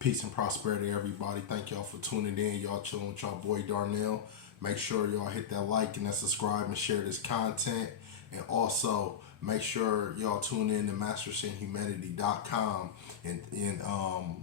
Peace and prosperity, everybody. Thank y'all for tuning in. Y'all chilling with y'all boy Darnell. Make sure y'all hit that like and that subscribe and share this content. And also make sure y'all tune in to mastersinghumanity.com and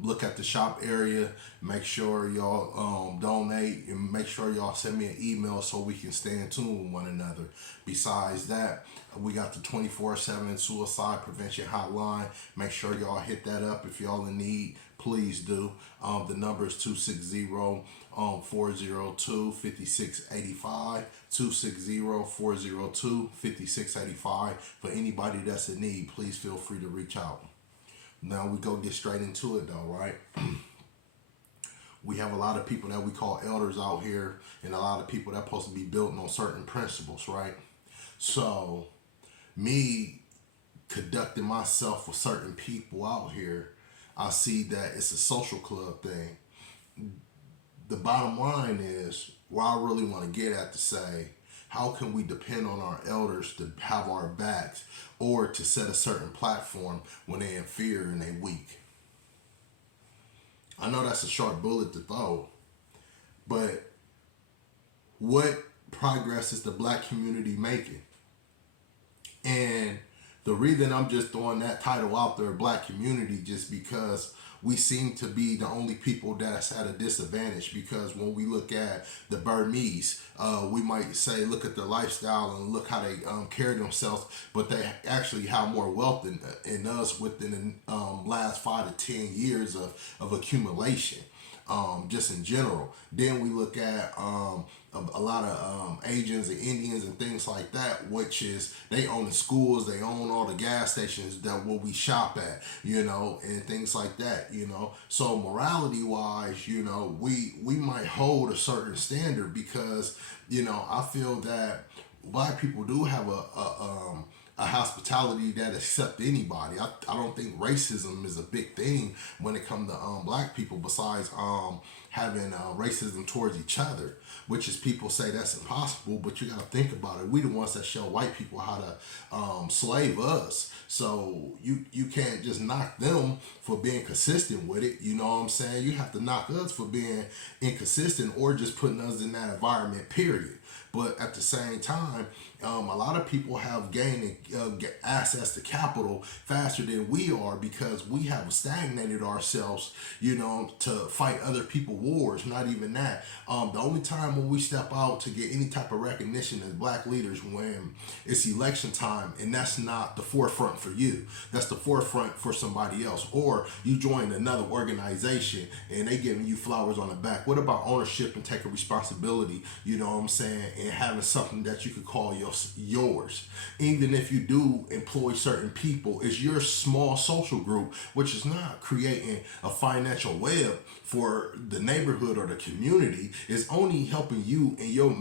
look at the shop area. Make sure y'all donate and make sure y'all send me an email so we can stay in tune with one another. Besides that, we got the 24/7 suicide prevention hotline. Make sure y'all hit that up if y'all in need. Please do. The number is 260-402-5685. 260-402-5685. For anybody that's in need, please feel free to reach out. Now we go get straight into it though, right? We have a lot of people that we call elders out here and a lot of people that supposed to be built on certain principles, right? So me conducting myself with certain people out here, I see that it's a social club thing. The bottom line is where I really want to get at to say, how can we depend on our elders to have our backs or to set a certain platform when they're in fear and they weak? I know that's a sharp bullet to throw, but what progress is the black community making? And the reason I'm just throwing that title out there, black community, just because we seem to be the only people that's at a disadvantage. Because when we look at the Burmese, we might say, look at their lifestyle and look how they carry themselves, but they actually have more wealth in us within the last 5 to 10 years of accumulation. Just in general. Then we look at a lot of Asians and Indians and things like that, which is they own the schools, they own all the gas stations that where we shop at, and things like that, So morality wise, we might hold a certain standard because, I feel that black people do have a hospitality that accept anybody. I don't think racism is a big thing when it comes to black people, besides having racism towards each other, which is people say that's impossible, but you got to think about it. We the ones that show white people how to slave us. So you can't just knock them for being consistent with it. You know what I'm saying? You have to knock us for being inconsistent or just putting us in that environment, period. But at the same time, a lot of people have gained access to capital faster than we are because we have stagnated ourselves, to fight other people's wars. Not even that. The only time when we step out to get any type of recognition as black leaders when it's election time, and that's not the forefront for you. That's the forefront for somebody else. Or you join another organization and they giving you flowers on the back. What about ownership and taking responsibility? You know what I'm saying? And having something that you could call yours. Even if you do employ certain people, it's your small social group, which is not creating a financial web for the neighborhood or the community. Is only helping you in your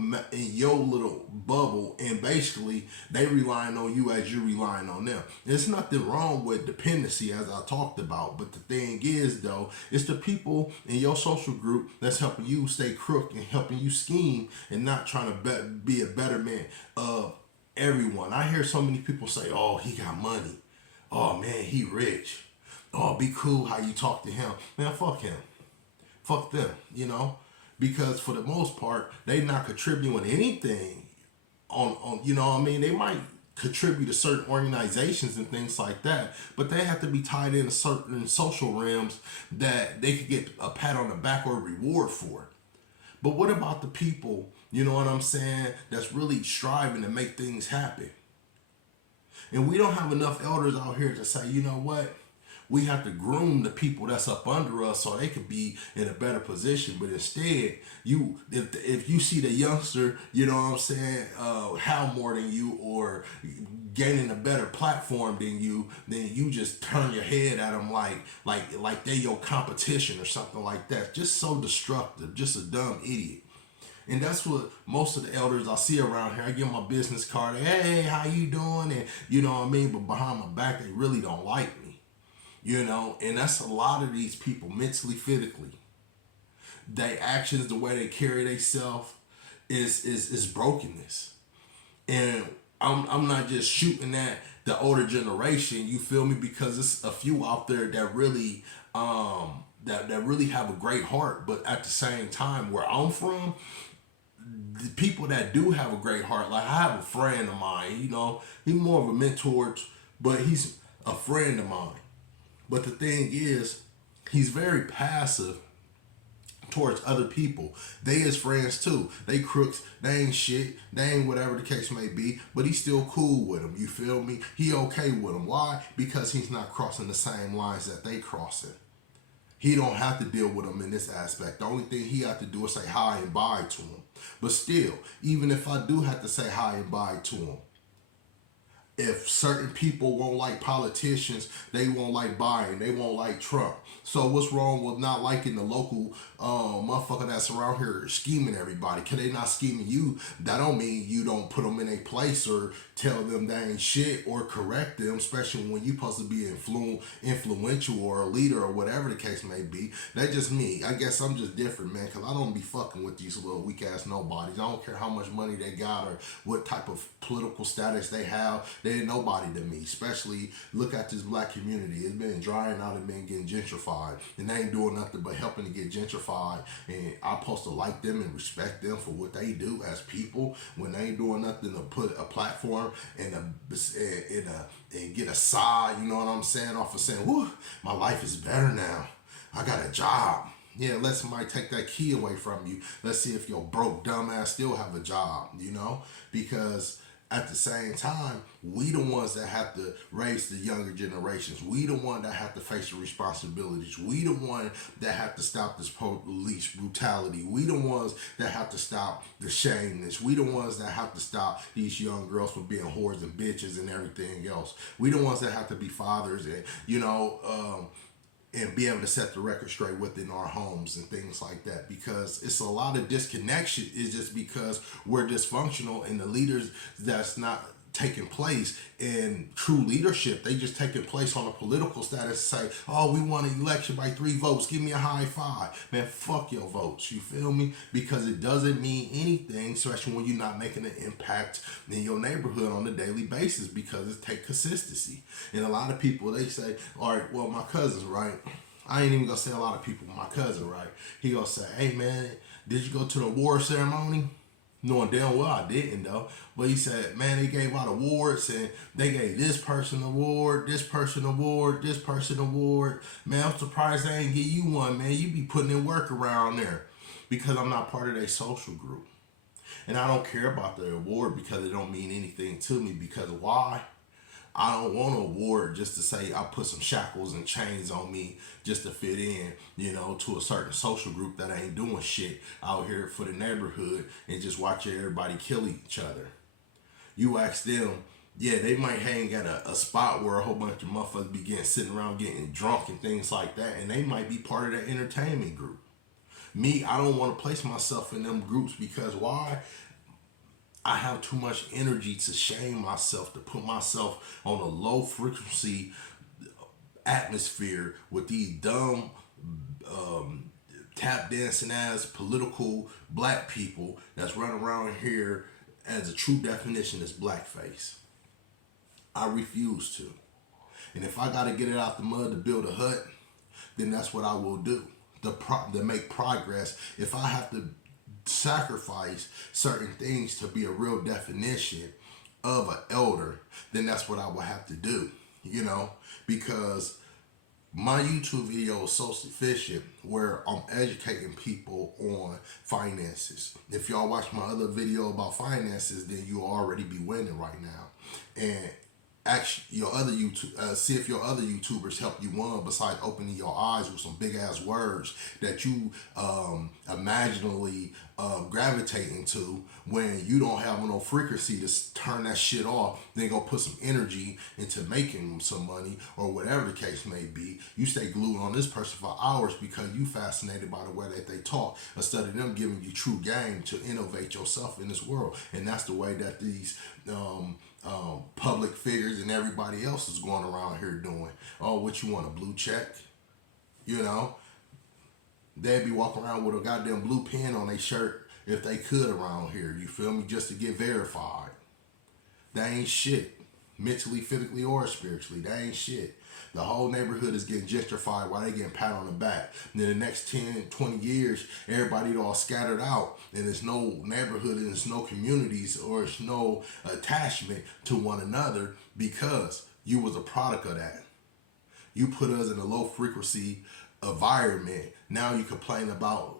little bubble, and basically they relying on you as you're relying on them. There's nothing wrong with dependency, as I talked about, but the thing is though, it's the people in your social group that's helping you stay crook and helping you scheme and not trying to be a betterment of everyone. I hear so many people say, oh, he got money, oh man, he rich, oh, be cool how you talk to him. Man, fuck him, fuck them, because for the most part they not contributing anything on they might contribute to certain organizations and things like that, but they have to be tied into certain social realms that they could get a pat on the back or a reward for. But what about the people, you know what I'm saying, that's really striving to make things happen? And we don't have enough elders out here to say, you know what, we have to groom the people that's up under us so they could be in a better position. But instead, if you see the youngster, you know what I'm saying, have more than you or gaining a better platform than you just turn your head at them like they your competition or something like that. Just so destructive, just a dumb idiot. And that's what most of the elders I see around here, I give them my business card, hey, how you doing? And you know what I mean? But behind my back, they really don't like me. And that's a lot of these people, mentally, physically. Their actions, the way they carry themselves is brokenness. And I'm not just shooting at the older generation, you feel me? Because it's a few out there that really that really have a great heart, but at the same time, where I'm from, the people that do have a great heart, like I have a friend of mine, he's more of a mentor, but he's a friend of mine. But the thing is, he's very passive towards other people. They his friends too. They crooks. They ain't shit. They ain't whatever the case may be. But he's still cool with them. You feel me? He okay with them. Why? Because he's not crossing the same lines that they crossing. He don't have to deal with them in this aspect. The only thing he have to do is say hi and bye to him. But still, even if I do have to say hi and bye to him, if certain people won't like politicians, they won't like Biden, they won't like Trump. So what's wrong with not liking the local motherfucker that's around here scheming everybody? Can they not scheming you? That don't mean you don't put them in a place or tell them they ain't shit or correct them, especially when you supposed to be influential or a leader or whatever the case may be. That's just me. I guess I'm just different, man, because I don't be fucking with these little weak ass nobodies. I don't care how much money they got or what type of political status they have. They ain't nobody to me. Especially look at this black community. It's been drying out and been getting gentrified. And they ain't doing nothing but helping to get gentrified. And I'm supposed to like them and respect them for what they do as people when they ain't doing nothing to put a platform and get a side, you know what I'm saying, off of saying, whoo, my life is better now. I got a job. Yeah, let somebody take that key away from you. Let's see if your broke dumb ass still have a job, because at the same time, we the ones that have to raise the younger generations. We the one that have to face the responsibilities. We the one that have to stop this police brutality. We the ones that have to stop the shameness. We the ones that have to stop these young girls from being whores and bitches and everything else. We the ones that have to be fathers and, and be able to set the record straight within our homes and things like that, because it's a lot of disconnection is just because we're dysfunctional and the leaders that's not taking place in true leadership. They just taking place on a political status, say, oh, we won an election by 3 votes, give me a high five. Man, fuck your votes, you feel me? Because it doesn't mean anything, especially when you're not making an impact in your neighborhood on a daily basis, because it takes consistency. And a lot of people, they say, all right, well, my cousin's right. I ain't even gonna say a lot of people, my cousin, right? He gonna say, hey man, did you go to the award ceremony? Knowing damn well I didn't though. But he said, man, they gave out awards and they gave this person award, this person award, this person award. Man, I'm surprised they ain't give you one, man. You be putting in work around there. Because I'm not part of their social group. And I don't care about the award because it don't mean anything to me. Because why? I don't want an award just to say I put some shackles and chains on me just to fit in, to a certain social group that ain't doing shit out here for the neighborhood and just watching everybody kill each other. You ask them, yeah, they might hang at a spot where a whole bunch of motherfuckers be sitting around getting drunk and things like that, and they might be part of that entertainment group. Me, I don't want to place myself in them groups because why? I have too much energy to shame myself, to put myself on a low frequency atmosphere with these dumb tap dancing ass political black people that's running around here as a true definition is blackface. I refuse to. And if I gotta get it out the mud to build a hut, then that's what I will do. To make progress, if I have to sacrifice certain things to be a real definition of an elder, then that's what I will have to do, because my YouTube video is so sufficient where I'm educating people on finances. If y'all watch my other video about finances, then you'll already be winning right now. And actually, your other see if your other YouTubers help you one besides opening your eyes with some big ass words that you imaginally gravitating to when you don't have no frequency to turn that shit off, then go put some energy into making some money or whatever the case may be. You stay glued on this person for hours because you fascinated by the way that they talk instead of them giving you true game to innovate yourself in this world. And that's the way that these public figures and everybody else is going around here doing. Oh, what you want, a blue check? They'd be walking around with a goddamn blue pen on their shirt if they could around here, you feel me, just to get verified. That ain't shit. mentally, physically, or spiritually. That ain't shit. The whole neighborhood is getting gentrified while they getting pat on the back. And then the next 10, 20 years, everybody all scattered out, and there's no neighborhood, and there's no communities, or there's no attachment to one another because you was a product of that. You put us in a low frequency environment. Now you complain about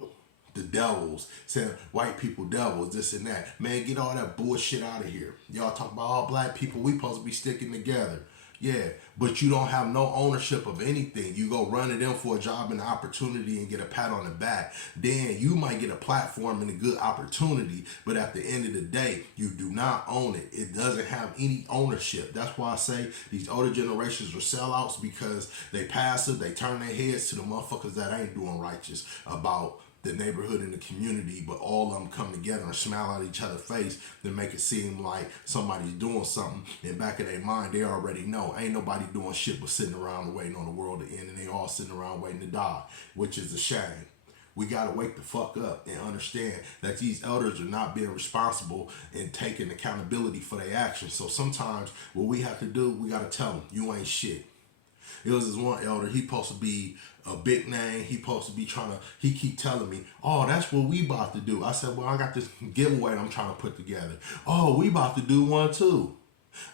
the devils, saying white people devils, this and that. Man, get all that bullshit out of here. Y'all talk about all black people, we supposed to be sticking together. Yeah, but you don't have no ownership of anything. You go run it in for a job and an opportunity and get a pat on the back. Then you might get a platform and a good opportunity, but at the end of the day, you do not own it. It doesn't have any ownership. That's why I say these older generations are sellouts, because they passive, they turn their heads to the motherfuckers that ain't doing righteous about the neighborhood and the community, but all of them come together and smile at each other's face to make it seem like somebody's doing something. In back of their mind, they already know ain't nobody doing shit but sitting around waiting on the world to end, and they all sitting around waiting to die, which is a shame. We gotta wake the fuck up and understand that these elders are not being responsible and taking accountability for their actions. So sometimes what we have to do, we gotta tell them, you ain't shit. It was this one elder, he supposed to be a big name. He supposed to be he keep telling me, oh, that's what we about to do. I said, well, I got this giveaway I'm trying to put together. Oh, we about to do one too.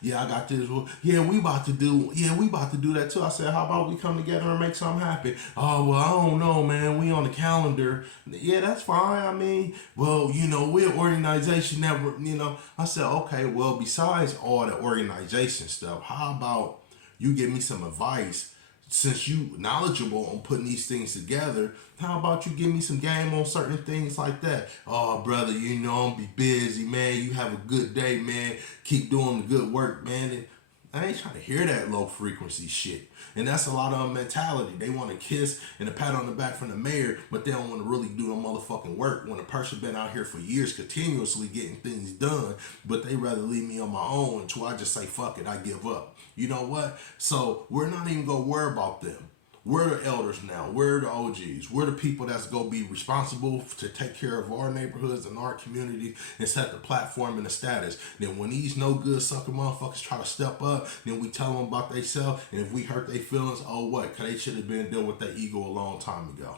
Yeah, I got this. Yeah, we about to do that too. I said, how about we come together and make something happen? Oh, well, I don't know, man. We on the calendar. Yeah, that's fine. I mean, well, we're an organization that, I said, okay, well, besides all the organization stuff, how about you give me some advice? Since you knowledgeable on putting these things together, how about you give me some game on certain things like that? Oh, brother, I'm be busy, man. You have a good day, man. Keep doing the good work, man. And I ain't trying to hear that low frequency shit. And that's a lot of mentality. They want to kiss and a pat on the back from the mayor, but they don't want to really do the motherfucking work. When a person been out here for years continuously getting things done, but they rather leave me on my own until I just say, fuck it, I give up. You know what? So we're not even going to worry about them. We're the elders now. We're the OGs. We're the people that's going to be responsible to take care of our neighborhoods and our community and set the platform and the status. Then when these no good sucker motherfuckers try to step up, then we tell them about themselves. And if we hurt their feelings, oh what? Because they should have been dealing with their ego a long time ago.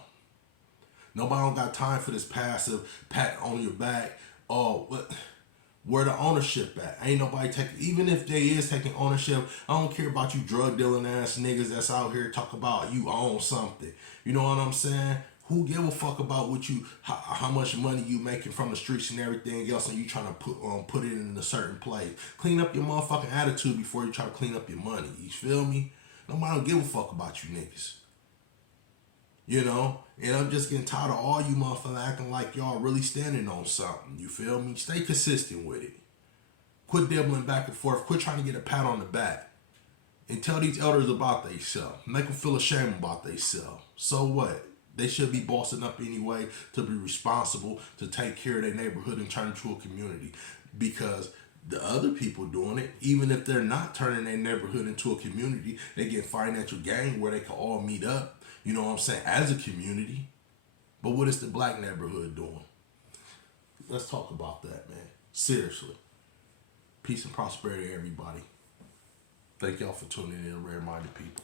Nobody don't got time for this passive pat on your back. Oh, what? Where the ownership at? Ain't nobody taking, even if they is taking ownership, I don't care about you drug dealing ass niggas that's out here talk about you own something. You know what I'm saying? Who give a fuck about what how much money you making from the streets and everything else, and you trying to put it in a certain place? Clean up your motherfucking attitude before you try to clean up your money. You feel me? Nobody don't give a fuck about you niggas. And I'm just getting tired of all you motherfuckers acting like y'all really standing on something. You feel me? Stay consistent with it. Quit dibbling back and forth. Quit trying to get a pat on the back. And tell these elders about themselves. Make them feel ashamed about themselves. So what? They should be bossing up anyway to be responsible, to take care of their neighborhood and turn it into a community. Because the other people doing it, even if they're not turning their neighborhood into a community, they get financial gain where they can all meet up. You know what I'm saying? As a community. But what is the black neighborhood doing? Let's talk about that, man. Seriously. Peace and prosperity, everybody. Thank y'all for tuning in, Rare Minded People.